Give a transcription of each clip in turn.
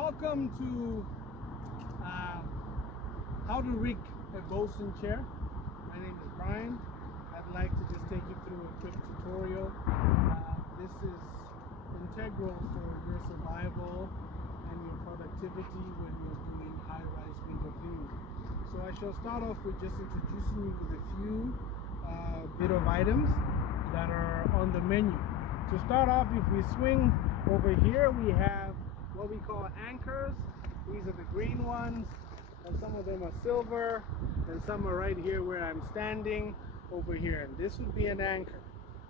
Welcome to how to rig a Bosun chair. My name is Brian. I'd like to just take you through a quick tutorial. This is integral for your survival and your productivity when you're doing high-rise window cleaning. So I shall start off with just introducing you with a few bit of items that are on the menu. To start off, if we swing over here, we have what we call anchors. These are the green ones, and some of them are silver, and some are right here where I'm standing over here. And this would be an anchor.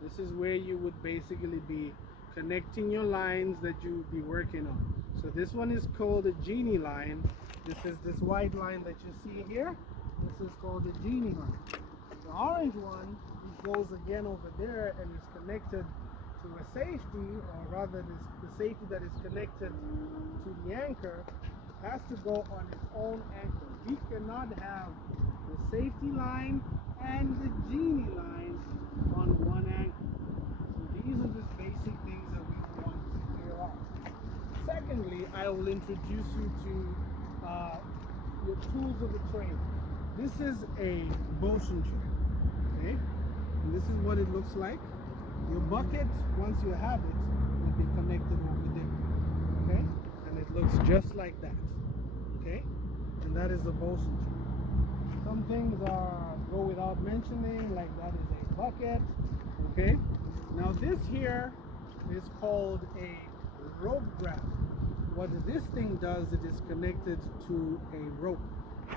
This is where you would basically be connecting your lines that you would be working on. So this one is called a genie line. This is this white line that you see here. This is called the genie line. The orange one, it goes again over there and is connected to a safety, or rather the safety that is connected to the anchor has to go on its own anchor. We cannot have the safety line and the genie line on one anchor. So these are just basic things that we want to clear off. Secondly, I will introduce you to your tools of the trade. This is a Bosun chair, okay? And this is what it looks like. Your bucket, once you have it, will be connected over there, okay? And it looks just like that, okay? And that is the Bosun chair. Some things go without mentioning, like that is a bucket, okay? Now this here is called a rope grab. What this thing does, it is connected to a rope.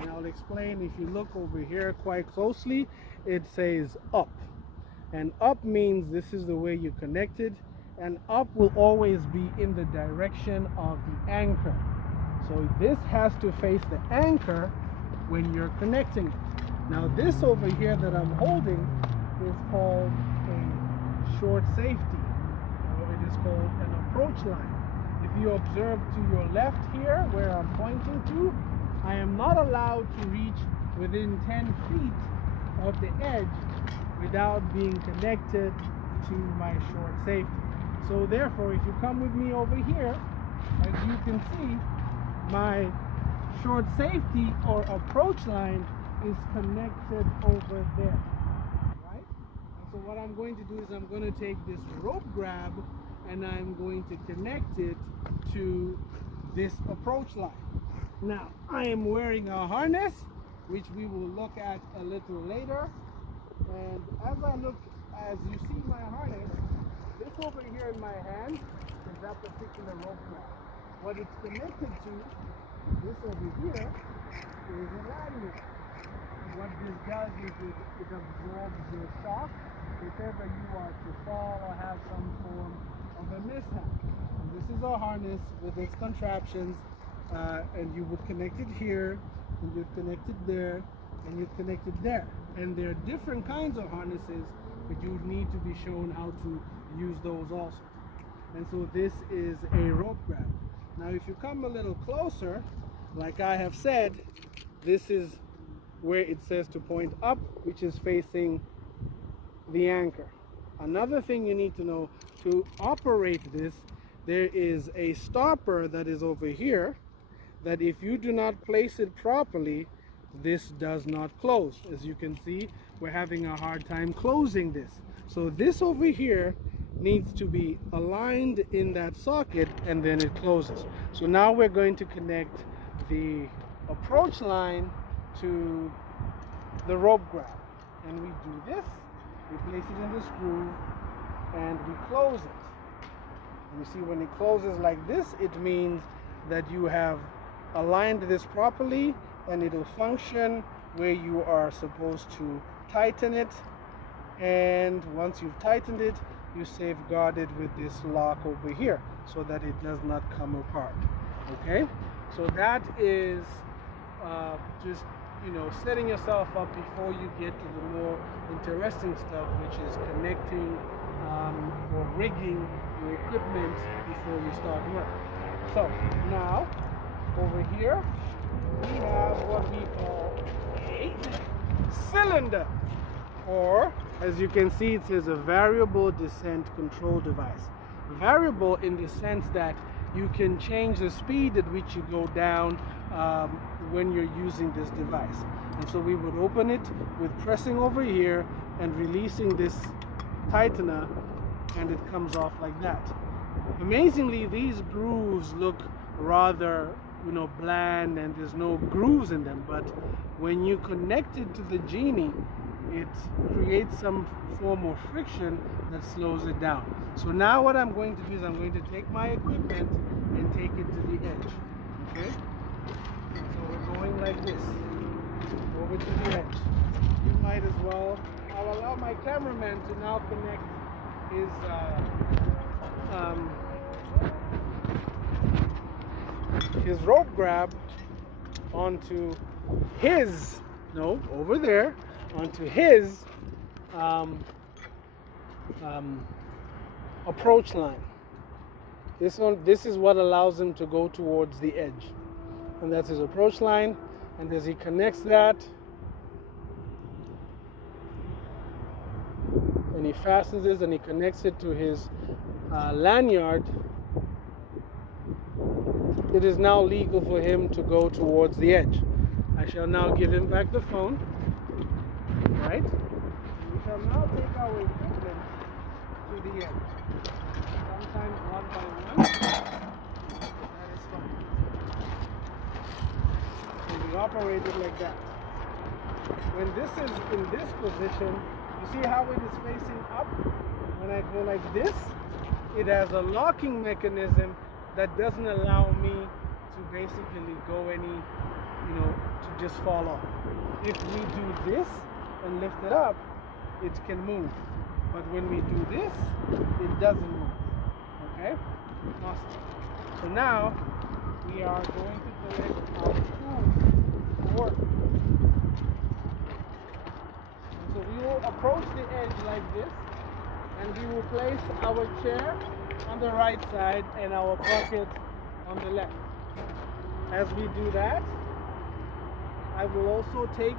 And I'll explain. If you look over here quite closely, it says up. And up means this is the way you connect it, and up will always be in the direction of the anchor. So this has to face the anchor when you're connecting it. Now this over here that I'm holding is called a short safety, or it is called an approach line. If you observe to your left here where I'm pointing to, I am not allowed to reach within 10 feet of the edge without being connected to my short safety. So therefore, if you come with me over here, as you can see, my short safety or approach line is connected over there, right? And so what I'm going to do is I'm going to take this rope grab and I'm going to connect it to this approach line. Now, I am wearing a harness, which we will look at a little later. And as you see my harness, this over here in my hand is that particular rope grab. What it's connected to, this over here, is a lanyard. What this does is it absorbs your shock if ever you are to fall or have some form of a mishap. And this is a harness with its contraptions, and you would connect it here, and you'd connect it there, and you'd connect it there. And there are different kinds of harnesses, but you would need to be shown how to use those also. And so this is a rope grab. Now if you come a little closer, like I have said, this is where it says to point up, which is facing the anchor. Another thing you need to know, to operate this, there is a stopper that is over here, that if you do not place it properly, this does not close. As you can see, we're having a hard time closing this. So this over here needs to be aligned in that socket, and then it closes. So now we're going to connect the approach line to the rope grab. And we do this, we place it in the screw, and we close it. And you see, when it closes like this, it means that you have aligned this properly, and it'll function where you are supposed to tighten it. And once you've tightened it, you safeguard it with this lock over here so that it does not come apart. Okay, so that is just, setting yourself up before you get to the more interesting stuff, which is connecting or rigging your equipment before you start work. So now over here we have what we call a cylinder, or as you can see, it says a variable descent control device. Variable in the sense that you can change the speed at which you go down when you're using this device. And so we would open it with pressing over here and releasing this tightener, and it comes off like that. Amazingly, these grooves look rather, bland, and there's no grooves in them, but when you connect it to the Genie, it creates some form of friction that slows it down. So now what I'm going to do is I'm going to take my equipment and take it to the edge. Okay? So we're going like this, over to the edge. You might as well, I'll allow my cameraman to now connect his rope grab onto his, over there, onto his approach line. This is what allows him to go towards the edge, and that's his approach line. And as he connects that, and he fastens this and he connects it to his lanyard, it is now legal for him to go towards the edge. I shall now give him back the phone, right? We shall now take our equipment to the edge. Sometimes one by one. That is fine. So we operate it like that. When this is in this position, you see how it is facing up? When I go like this, it has a locking mechanism that doesn't allow me to basically go any, to just fall off. If we do this and lift it up, it can move. But when we do this, it doesn't move. Okay? Awesome. So now, we are going to connect our tools to work. And so we will approach the edge like this, and we will place our chair on the right side and our bucket on the left. As we do that, I will also take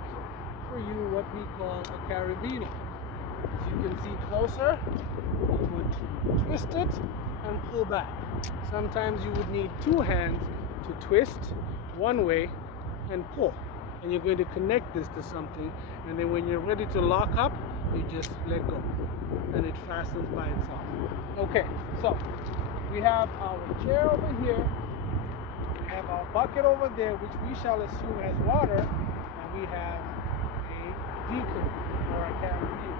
for you what we call a carabiner. As you can see closer, you would twist it and pull back. Sometimes you would need two hands to twist one way and pull. And you're going to connect this to something, and then when you're ready to lock up, you just let go, and it fastens by itself. Okay, so we have our chair over here, we have our bucket over there, which we shall assume has water, and we have a beaker or a carabiner.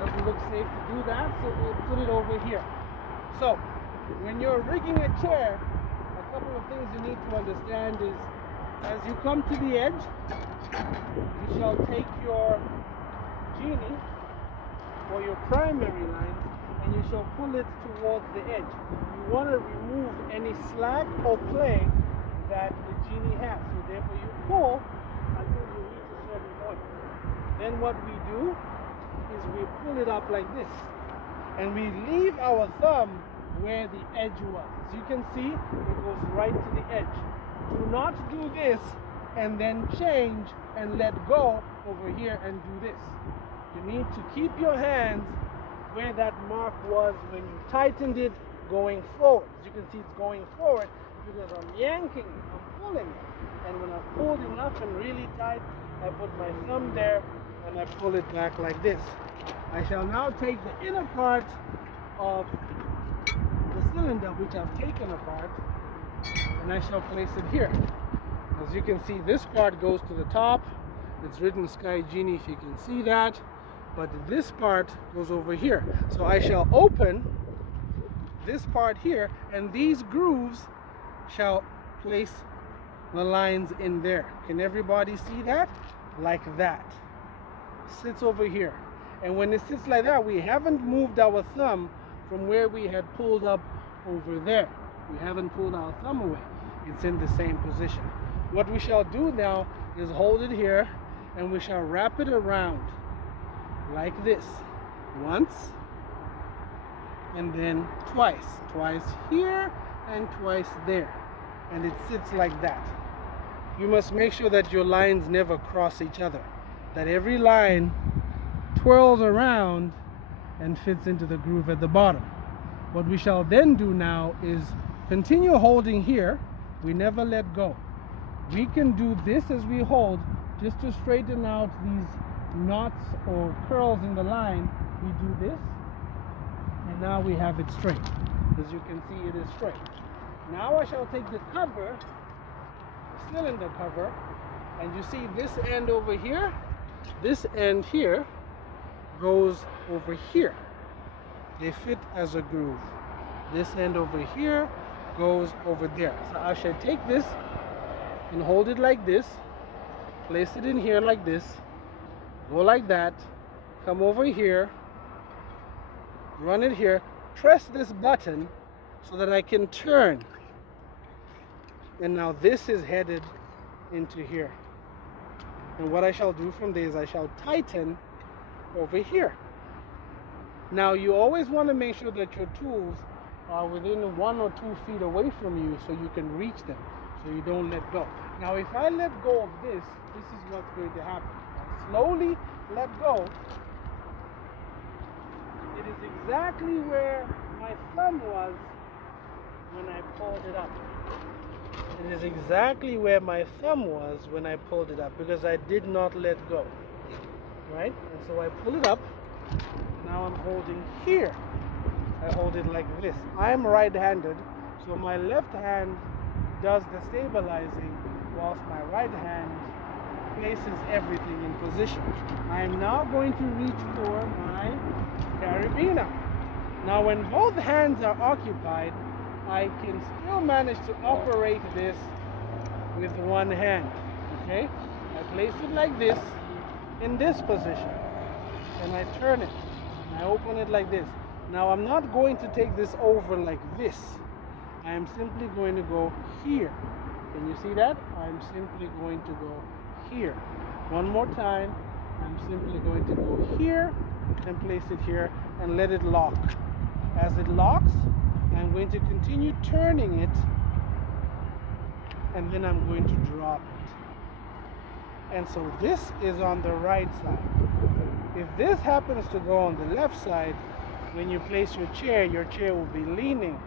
Doesn't look safe to do that, so we'll put it over here. So when you're rigging a chair, a couple of things you need to understand is, as you come to the edge, you shall take your Genie or your primary line and you shall pull it towards the edge. You want to remove any slack or play that the Genie has. So therefore you pull until you reach a certain point. Then what we do is we pull it up like this. And we leave our thumb where the edge was. As you can see, it goes right to the edge. Do not do this and then change and let go over here and do this. You need to keep your hands where that mark was when you tightened it going forward. As you can see, it's going forward because I'm yanking it, I'm pulling it. And when I've pulled enough and really tight, I put my thumb there and I pull it back like this. I shall now take the inner part of the cylinder, which I've taken apart, and I shall place it here. As you can see, this part goes to the top. It's written Sky Genie, if you can see that, but this part goes over here. So I shall open this part here, and these grooves shall place the lines in there. Can everybody see that? Like that. Sits over here. And when it sits like that, we haven't moved our thumb from where we had pulled up over there. We haven't pulled our thumb away. It's in the same position. What we shall do now is hold it here, and we shall wrap it around like this. Once, and then twice. Twice here, and twice there. And it sits like that. You must make sure that your lines never cross each other. That every line twirls around and fits into the groove at the bottom. What we shall then do now is continue holding here. We never let go. We can do this as we hold, just to straighten out these knots or curls in the line. We do this, and now we have it straight. As you can see, it is straight. Now I shall take the cover, cylinder cover, and you see this end over here, this end here goes over here. They fit as a groove. This end over here goes over there. So I shall take this and hold it like this, place it in here like this, go like that, come over here, run it here, press this button so that I can turn. And now this is headed into here. And what I shall do from there is I shall tighten over here. Now you always want to make sure that your tools are within 1 or 2 feet away from you so you can reach them, so you don't let go. Now if I let go of this, this is what's going to happen. I slowly let go. It is exactly where my thumb was when I pulled it up. It is exactly where my thumb was when I pulled it up, because I did not let go. Right? And so I pull it up. Now I'm holding here. I hold it like this. I'm right-handed, so my left hand does the stabilizing whilst my right hand places everything in position. I am now going to reach for my carabiner. Now when both hands are occupied, I can still manage to operate this with one hand. Okay? I place it like this, in this position, and I turn it. And I open it like this. Now I'm not going to take this over like this. I am simply going to go here. Can you see that? I'm simply going to go here. One more time. I'm simply going to go here and place it here and let it lock. As it locks, I'm going to continue turning it, and then I'm going to drop it. And so this is on the right side. If this happens to go on the left side, when you place your chair will be leaning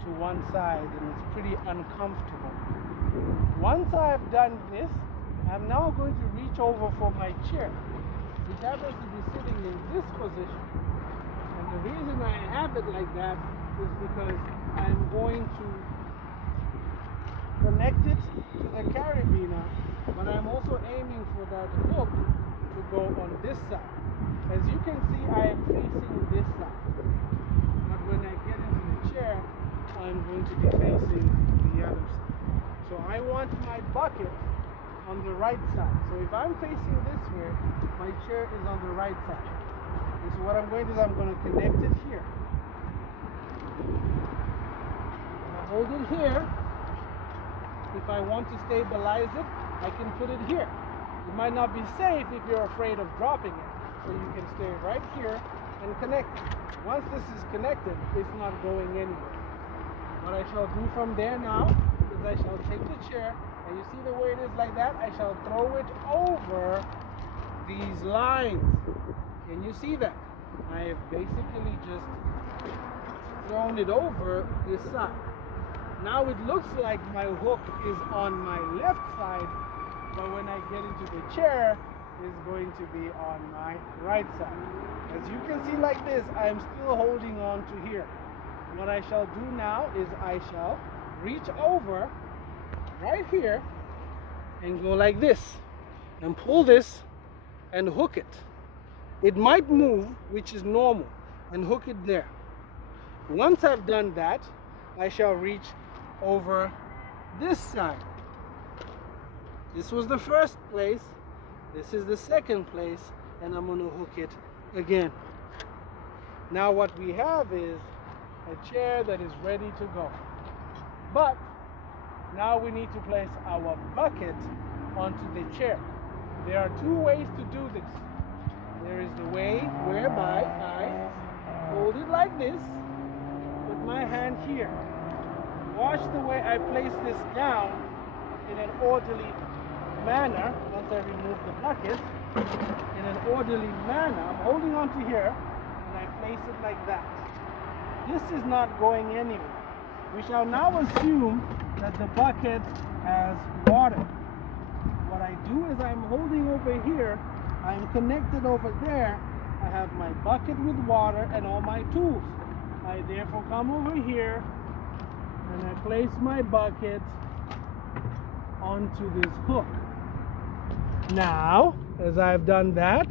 to one side, and it's pretty uncomfortable. Once I've done this, I'm now going to reach over for my chair, which happens to be sitting in this position. And the reason I have it like that is because I'm going to connect it to the carabiner, but I'm also aiming for that hook to go on this side. As you can see, I am facing this side, but when I get into the chair, I'm going to be facing the other side. So I want my bucket on the right side. So if I'm facing this way, my chair is on the right side. And so what I'm going to do is I'm going to connect it here. I hold it here. If I want to stabilize it, I can put it here. It might not be safe if you're afraid of dropping it. So you can stay right here and connect it. Once this is connected, it's not going anywhere. What I shall do from there now is I shall take the chair, and you see the way it is like that? I shall throw it over these lines. Can you see that? I have basically just thrown it over this side. Now it looks like my hook is on my left side, but when I get into the chair, it's going to be on my right side. As you can see like this, I am still holding on to here. What I shall do now is I shall reach over right here and go like this and pull this and hook it. It might move, which is normal, and hook it there. Once I've done that, I shall reach over this side. This was the first place, this is the second place, and I'm going to hook it again. Now what we have is a chair that is ready to go. But now we need to place our bucket onto the chair. There are two ways to do this. There is the way whereby I hold it like this, with my hand here. Watch the way I place this down in an orderly manner. Once I remove the bucket, in an orderly manner, I'm holding on to here, and I place it like that. This is not going anywhere. We shall now assume that the bucket has water. What I do is I'm holding over here, I'm connected over there. I have my bucket with water and all my tools. I therefore come over here and I place my bucket onto this hook. Now, as I've done that,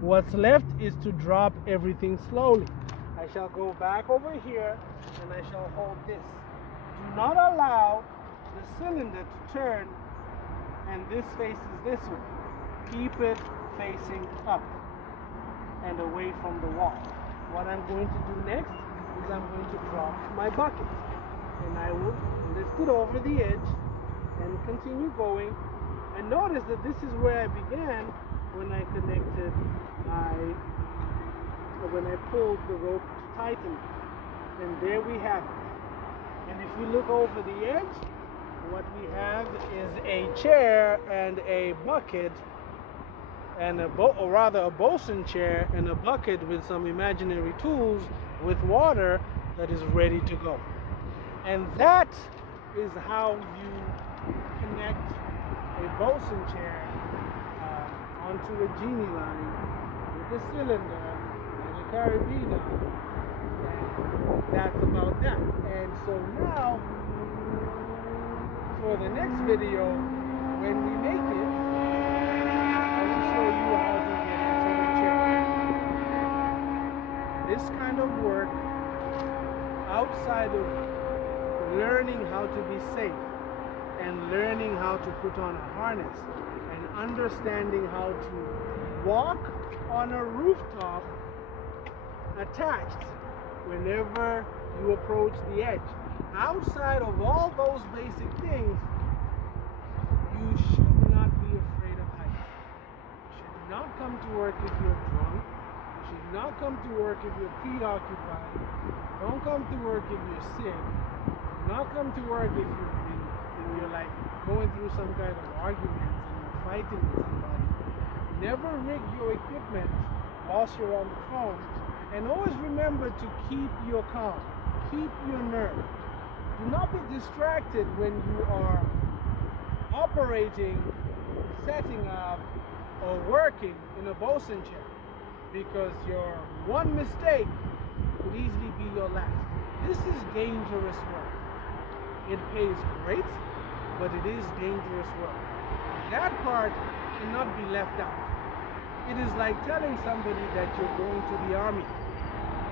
what's left is to drop everything slowly. I shall go back over here and I shall hold this. Do not allow the cylinder to turn and this faces this way. Keep it facing up and away from the wall. What I'm going to do next is I'm going to drop my bucket and I will lift it over the edge and continue going. And notice that this is where I began when I connected when I pulled the rope to tighten it. And there we have it. And if you look over the edge, what we have is a chair and a bucket and a bosun chair and a bucket with some imaginary tools with water that is ready to go. And that is how you connect a bosun chair onto a genie line with a cylinder and a carabiner. And that's about that. And so now, for the next video, when we make it, I will show you how to get into the chair. This kind of work, outside of learning how to be safe and learning how to put on a harness and understanding how to walk on a rooftop attached whenever you approach the edge. Outside of all those basic things, you should not be afraid of heights. You should not come to work if you're drunk. You should not come to work if you're preoccupied. Don't come to work if you're sick. Do not come to work if you're like going through some kind of arguments and you're fighting with somebody. Never rig your equipment whilst you're on the phone. And always remember to keep your calm. Keep your nerve. Do not be distracted when you are operating, setting up, or working in a bosun chair, because your one mistake could easily be your last. This is dangerous work. It pays great, but it is dangerous work. That part cannot be left out. It is like telling somebody that you're going to the army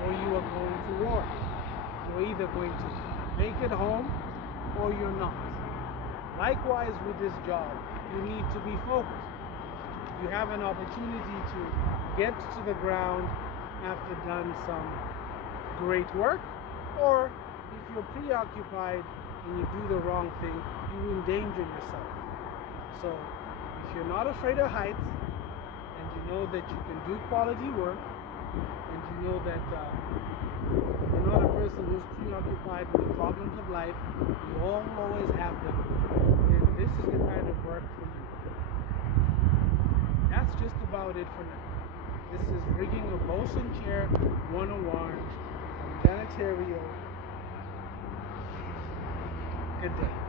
or you are going to war. You're either going to make it home or you're not. Likewise with this job, you need to be focused. You have an opportunity to get to the ground after done some great work, or if you're preoccupied and you do the wrong thing, you endanger yourself. So if you're not afraid of heights and you know that you can do quality work and you know that you're not a person who's preoccupied with the problems of life, you always have them, and this is the kind of work for you. That's just about it for now. This is rigging a bosun chair 101 from Janitario. Good day.